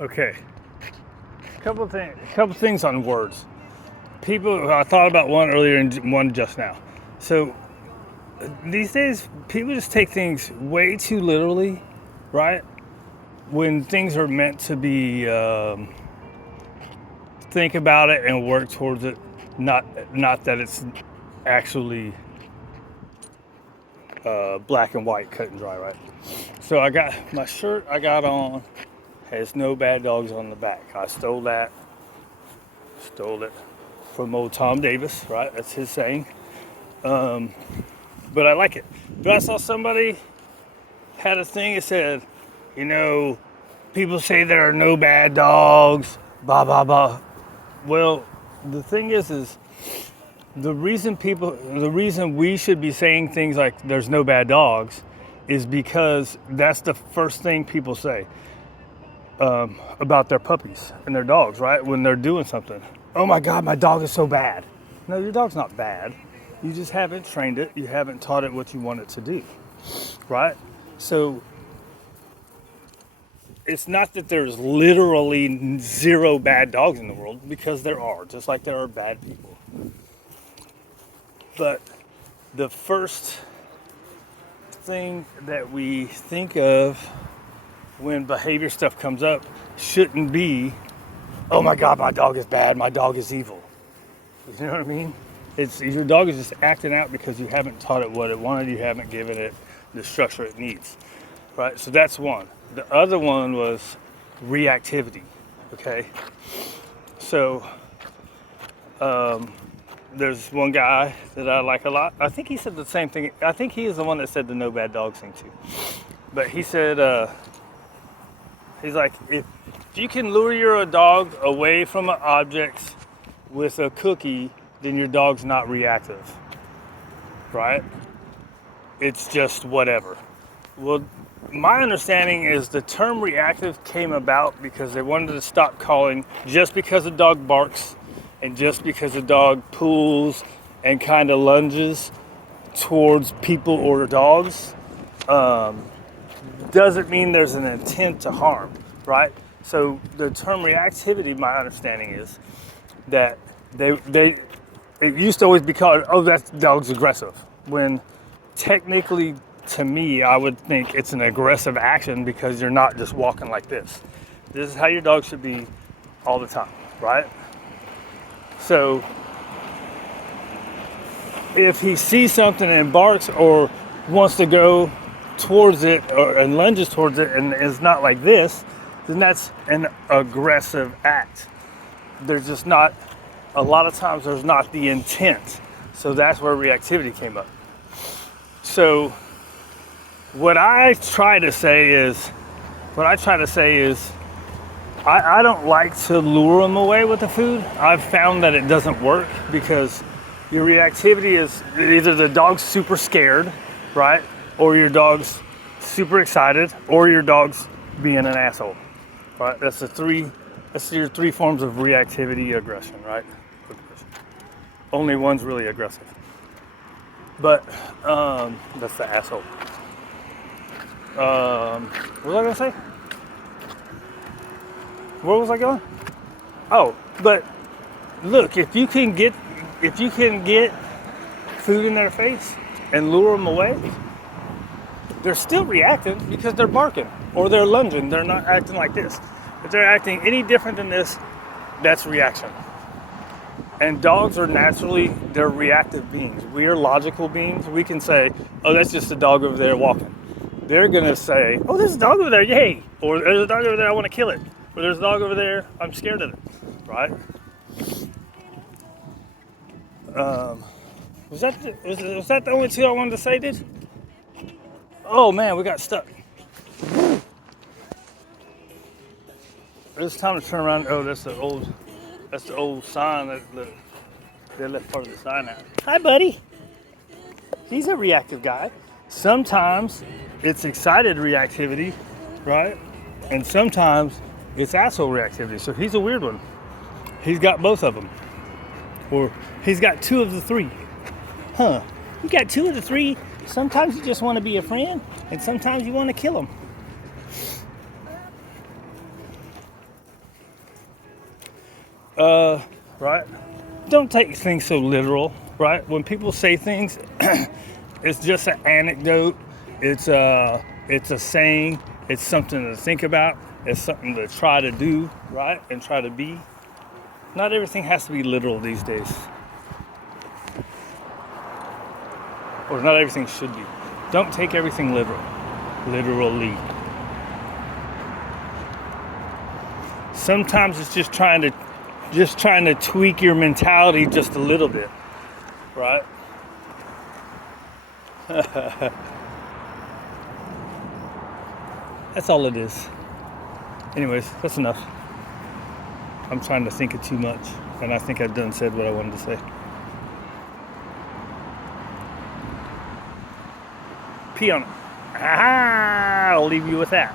Okay. Couple things on words. I thought about one earlier and one just now. So these days, people just take things way too literally, right? When things are meant to be, think about it and work towards it. Not that it's actually black and white, cut and dry, right? So I got my shirt I got on has no bad dogs on the back. I stole it from old Tom Davis, right? That's his saying. But I like it. But I saw somebody had a thing that said, you know, people say there are no bad dogs, blah blah blah. Well, the thing is the reason we should be saying things like there's no bad dogs is because that's the first thing people say about their puppies and their dogs, right? When they're doing something. Oh my God, my dog is so bad. No, your dog's not bad. You just haven't trained it. You haven't taught it what you want it to do, right? So it's not that there's literally zero bad dogs in the world, because there are, just like there are bad people. But the first thing that we think of when behavior stuff comes up shouldn't be, oh my God, my dog is bad, my dog is evil. You know what I mean? It's your dog is just acting out because you haven't taught it what it wanted, you haven't given it the structure it needs, right? So that's one. The other one was reactivity, okay? So there's one guy that I like a lot. I think he said the same thing. I think he is the one that said the no bad dogs thing too. But he said, he's like, if you can lure your dog away from objects with a cookie, then your dog's not reactive, right? It's just whatever. Well, my understanding is the term reactive came about because they wanted to stop calling, just because a dog barks and just because a dog pulls and kind of lunges towards people or dogs, doesn't mean there's an intent to harm, right? So the term reactivity, my understanding is that it used to always be called, oh, that dog's aggressive. When technically, to me, I would think it's an aggressive action because you're not just walking like this. This is how your dog should be all the time, right? So if he sees something and barks or wants to go towards it and lunges towards it and is not like this, then that's an aggressive act. There's just not, a lot of times there's not the intent. So that's where reactivity came up. So what I try to say is, I don't like to lure them away with the food. I've found that it doesn't work because your reactivity is either the dog's super scared, right? Or your dog's super excited, or your dog's being an asshole, right? That's your three forms of reactivity, aggression, right? Only one's really aggressive. But that's the asshole. What was I gonna say? Where was I going? Oh, but look, if you can get food in their face and lure them away, they're still reacting because they're barking or they're lunging. They're not acting like this. If they're acting any different than this, that's reaction. And dogs are they're reactive beings. We are logical beings. We can say, oh, that's just a dog over there walking. They're gonna say, oh, there's a dog over there, yay! Or there's a dog over there, I want to kill it. Or there's a dog over there, I'm scared of it, right? Was that the only two I wanted to say, dude? Oh man, we got stuck. It's time to turn around. Oh, that's the old sign that they left part of the sign out. Hi, buddy. He's a reactive guy. Sometimes it's excited reactivity, right? And sometimes it's asshole reactivity. So he's a weird one. He's got both of them. Or he's got two of the three. Huh. You got two of the three. Sometimes you just want to be a friend, and sometimes you want to kill him. right? Don't take things so literal, right? When people say things, it's just an anecdote. It's a saying. It's something to think about. It's something to try to do, right? And try to be. Not everything has to be literal these days. Or not everything should be. Don't take everything literally. Sometimes it's just trying to tweak your mentality just a little bit, right? That's all it is. Anyways, that's enough. I'm trying to think of too much, and I think I've done said what I wanted to say. Pee on it. I'll leave you with that.